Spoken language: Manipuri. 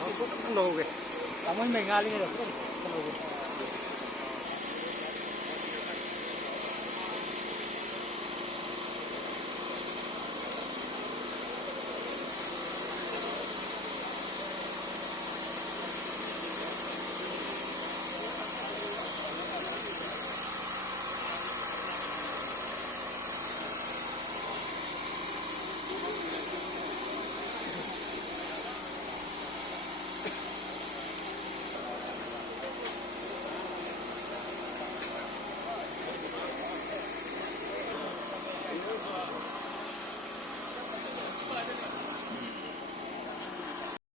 Nó suốt không đâu kìa. Cảm ơn mình Nga lên rồi.